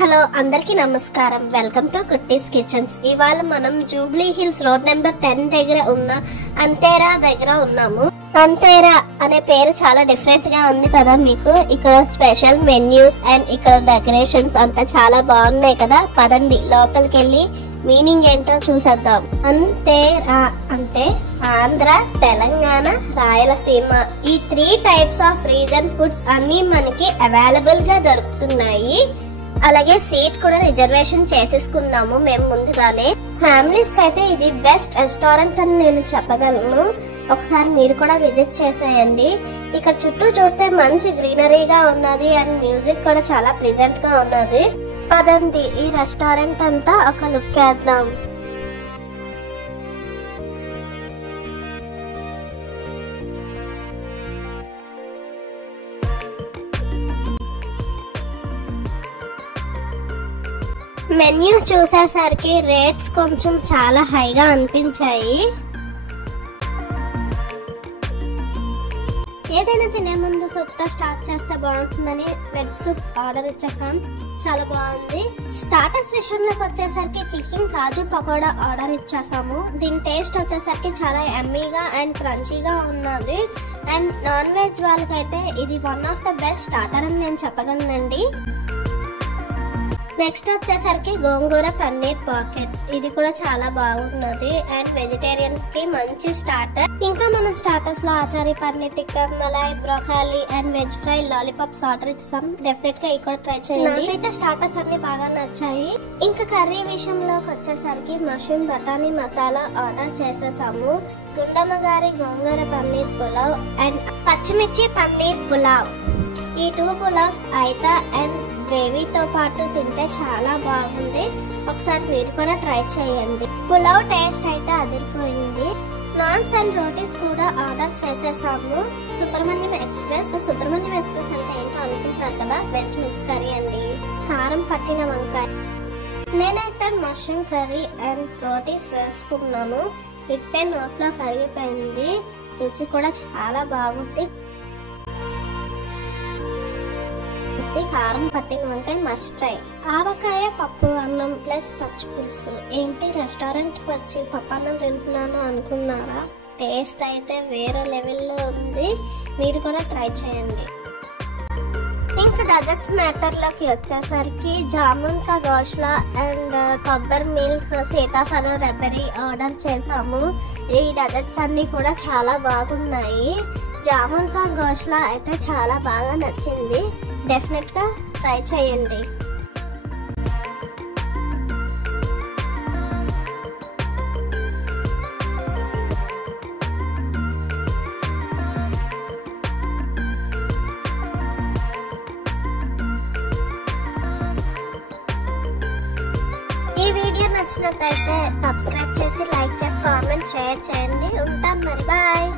Hello అందరికీ నమస్కారం. Welcome to Kutties kitchens. ఇవాళ మనం జూబ్లీ హిల్స్ రోడ్ నెంబర్ 10 దగ్గర ఉన్న అంతేరా దగ్గర ఉన్నాము. అంతేరా అనే పేరు చాలా డిఫరెంట్ గా ఉంది కదా మీకు. ఇక్కడ స్పెషల్ మెన్యూస్ అండ్ ఇక్కడ డెకరేషన్స్ అంతా చాలా బాగున్నాయి కదా. పదండి లోపలికి వెళ్ళి మీనింగ్ ఏంటో చూసేద్దాం. అంతేరా అంటే ఆంధ్ర, తెలంగాణ, రాయలసీమ ఈ 3 టైప్స్ ఆఫ్ రీజన్ ఫుడ్స్ అన్ని మనకి అవైలబుల్ గా దొరుకుతున్నాయి. అలాగే సీట్ కూడా రిజర్వేషన్ చేసేసుకున్నాము మేము ముందుగానే. ఫ్యామిలీస్ కి అయితే ఇది బెస్ట్ రెస్టారెంట్ అని నేను చెప్పగలను. ఒకసారి మీరు కూడా విజిట్ చేసేయండి. ఇక్కడ చుట్టూ చూస్తే మంచి గ్రీనరీగా ఉన్నది అండ్ మ్యూజిక్ కూడా చాలా ప్లెజెంట్ గా ఉన్నది. పదండి ఈ రెస్టారెంట్ అంతా ఒక లుక్ వేద్దాం. మెన్యూ చూసేసరికి రేట్స్ కొంచెం చాలా హైగా అనిపించాయి. ఏదైనా తినే ముందు సూప్తో స్టార్ట్ చేస్తే బాగుంటుందని వెజ్ సూప్ ఆర్డర్ ఇచ్చేసాం. చాలా బాగుంది. స్టార్టర్స్ విషయంలోకి వచ్చేసరికి చికెన్ కాజు పకోడా ఆర్డర్ ఇచ్చేసాము. దీని టేస్ట్ వచ్చేసరికి చాలా యమ్మీగా అండ్ క్రంచీగా ఉన్నది. అండ్ నాన్ వెజ్ వాళ్ళకైతే ఇది one of the best starter అని నేను చెప్పగలనండి. నెక్స్ట్ వచ్చేసరికి గోంగూర పన్నీర్ పాకెట్స్. ఇది కూడా చాలా బాగున్నది అండ్ వెజిటేరియన్ కి మంచి స్టార్టర్. ఇంకా మనం స్టార్టర్స్ లో achari paneer tikka, malai, broccoli and veg fry, lollipops order ఇచ్చాం. డెఫినెట్ గా ఇక్కడ ట్రై చేయండి. అయితే స్టార్టర్స్ అన్ని బాగా నచ్చాయి. ఇంకా కర్రీ విషయంలోకి వచ్చేసరికి మష్రూమ్ బఠానీ మసాలా ఆర్డర్ చేసేసాము. గుండమ్మ గారి గోంగూర పన్నీర్ పులావ్ అండ్ పచ్చిమిర్చి పన్నీర్ పులావ్. ఈ 2 పులావ్స్ అయితే అండ్ గ్రేవీతో పాటు తింటే చాలా బాగుంది. ఒకసారి మీరు కూడా ట్రై చేయండి. పులావ్ టేస్ట్ అయితే అదిరిపోయింది. నాన్స్ అండ్ రోటీస్ కూడా ఆర్డర్ చేసేసాము. సుబ్రహ్మణ్యం ఎక్స్ప్రెస్ అంటే ఏంటో అనుకుంటారు కదా, వెజ్ మిక్స్ కర్రీ అండి. కారం పట్టిన వంకాయ. నేనైతే మష్రూమ్ కర్రీ అండ్ రోటీస్ వేసుకున్నాను. ఇట్టే నోట్లో కరిగిపోయింది. రుచి కూడా చాలా బాగుంది. కారం పట్టిన వంకాయ మస్ట్ ట్రై. ఆవకాయ పప్పు అన్నం ప్లస్ పచ్చి పులుసు. ఏంటి రెస్టారెంట్ కి వచ్చి పప్పు అన్నం తింటున్నాను అనుకున్నారా? టేస్ట్ అయితే వేరే లెవెల్లో ఉంది. మీరు కూడా ట్రై చేయండి. ఇంకా డెజర్ట్స్ మ్యాటర్ లోకి వచ్చేసరికి జామున్ కా గోష్లా అండ్ కొబ్బరి మిల్క్, సీతాఫలం రబ్బరీ ఆర్డర్ చేసాము. ఈ డెజర్ట్స్ అన్ని కూడా చాలా బాగున్నాయి. జామున్ కా గోష్లా అయితే చాలా బాగా నచ్చింది. డెఫినెట్ గా ట్రై చేయండి. ఈ వీడియో నచ్చినట్లయితే సబ్స్క్రైబ్ చేసి లైక్ చేసి కామెంట్ షేర్ చేయండి. ఉంటాం మరి, బాయ్.